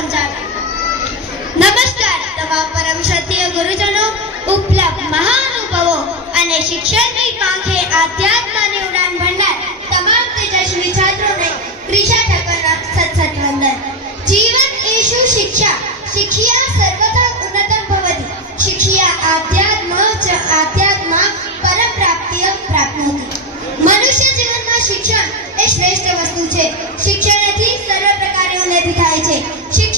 સમજાવી. નમસ્કાર તમામ પરમ સત્ય ગુરુજનો ઉપલબ્ધ મહાનુભવો અને શિક્ષણની પાંખે આધ્યાત્મની ઉડાન ભરનાર થાય છે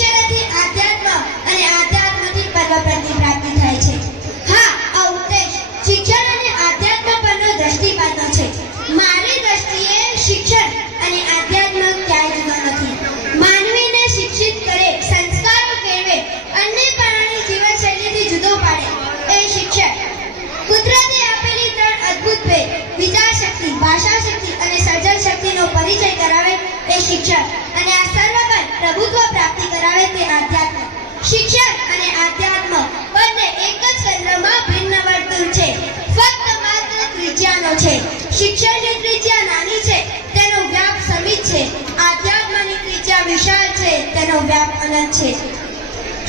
ત્રિજ્યાનો છે. શિક્ષણની ત્રિજ્યા નાની છે, તેનો વ્યાપ સમિત છે. આધ્યાત્મની ત્રિજ્યા વિશાળ છે, તેનો વ્યાપ અનંત છે.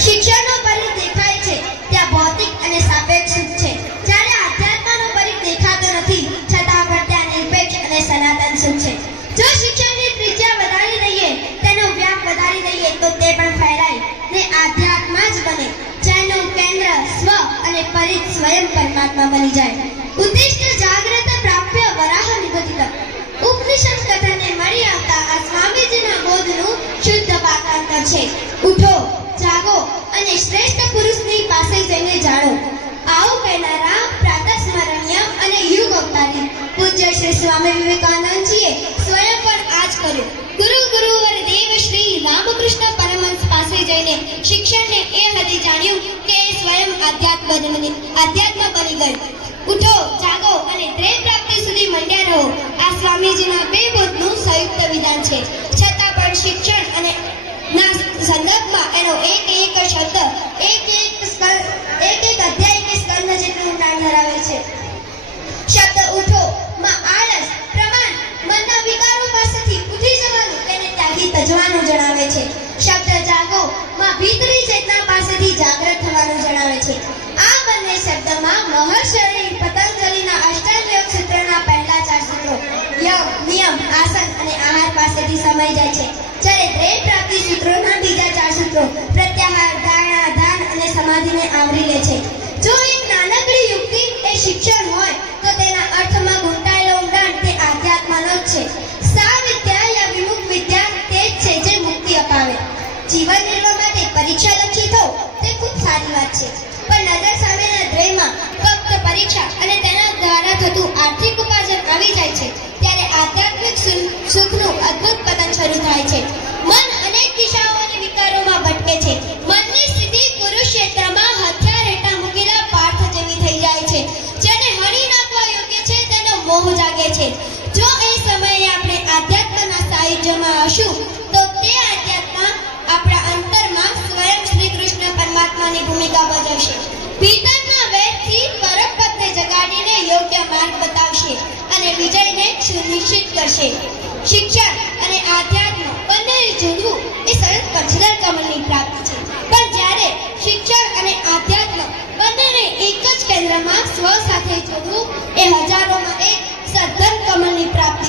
શિક્ષણનો પરિઘ દેખાય છે, ત્યાં ભૌતિક અને સાપેક્ષ છે. જ્યારે આધ્યાત્મનો પરિઘ દેખાતો નથી, છતાં પણ ત્યાં નિરપેક્ષ અને સનાતન સુખ છે. જો શિક્ષણની ત્રિજ્યા વધારી દઈએ, તેનો વ્યાપ વધારી દઈએ, તો તે પણ ફેલાય ને આધ્યાત્મા જ બને. જેનું કેન્દ્ર સ્વ અને પરિઘ સ્વયં પરમાત્મા બની જાય. સ્વામીજીના શુદ્ધ પાકાંતર છે. ઉઠો, જાગો અને શ્રેષ્ઠ પુરુષની પાસે જઈને જાણો આવું કહેનારા પ્રાતસ્મરણીય અને યુગ અવતારી. પૂજ્ય શ્રી સ્વામી વિવેકાનંદજીએ સ્વયં પણ આ કર્યું. ગુરુ ગુરુવર દેવ શ્રી રામકૃષ્ણ પરમહંસ પાસે જઈને શિક્ષણને એ હદે જાણ્યું કે એ સ્વયં આધ્યાત્મ બની આધ્યાત્મ બની ગયું ઉઠો, જાગો અને ત્રે પ્રાપ્તિ સુધી મંડ્યા રહો. આ સ્વામીજીના બે બોધનું સંયુક્ત વિધાન છે. પણ શિક્ષણ અને ના સંદર્ભમાં એનો એક એક શબ્દ, એક એક સ્કંદ, એક એક અધ્યાય કે જેટલું ઊંડાણ ધરાવે છે. શબ્દ ઉઠો, માં આળસ, પ્રમાણ, મનના વિકારો પાસેથી ઉઠી જવાનું તેને ત્યાગી તજવાનું જણાવે છે. શબ્દ જાગો, માં ભીતરી ચેતના પાસેથી જાગૃત સમાઈ જાય છે. જ્યારે દ્રેય પ્રાપ્તિ સૂત્રોના બીજા ચાર સૂત્રો પ્રત્યાહાર, ધારણા ધાન અને સમાધિને આવરી લે છે. જો એક નાનકડી યુક્તિ એ શિક્ષણ મોહ છે. જો એ સમયે આપણે આધ્યાત્મના સાહિત્યમાં હશું, તો તે આધ્યાત્મ આપણા અંતરમાં સ્વયં શ્રી કૃષ્ણ પરમાત્માની ભૂમિકા ભજવશે. ભીતરના વેદથી પરમપદને જગાડીને યોગ્ય માર્ગ બતાવશે અને વિજયને સુનિશ્ચિત કરશે. શિક્ષણ અને આધ્યાત્મ બંને જોડવું એ સરસ પછડર કમલની પ્રાપ્તિ છે. પણ જ્યારે શિક્ષણ અને આધ્યાત્મ બંનેને એક જ કેન્દ્રમાં સ્વ સાથે જોડવું એ સદ્ધન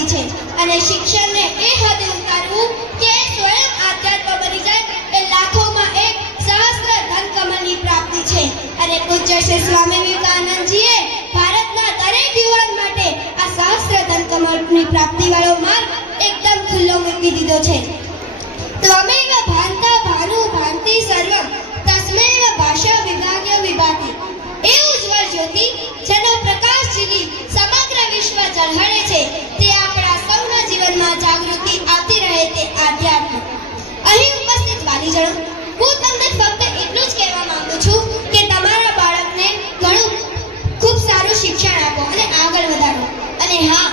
પ્રાપ્તિ છે. અને શિક્ષણને એ હદે ઉતારવું કે સ્વયં આધ્યાત્મ બની જાય એ લાખોમાં એક સહસ્ત્ર ધન કમલની પ્રાપ્તિ છે. અને પૂજ્ય શ્રી સ્વામી વિવેકાનંદજીએ ભારતના દરેક યુવાન માટે આ સહસ્ત્ર ધન કમલની પ્રાપ્તિ વાળો માર્ગ એકદમ ખુલ્લો મૂકી દીધો છે. ત્વમેવ ભાંતિ મનમાં જાગૃતિ આવતી રહે તે આધ્યાત્મ અહીં ઉપસ્થિત વાલીજણો, હું તમને ફક્ત એટલું જ કહેવા માંગુ છું કે તમારા બાળકને ઘણું ખૂબ સારું શિક્ષણ આપો અને આગળ વધારો. અને હા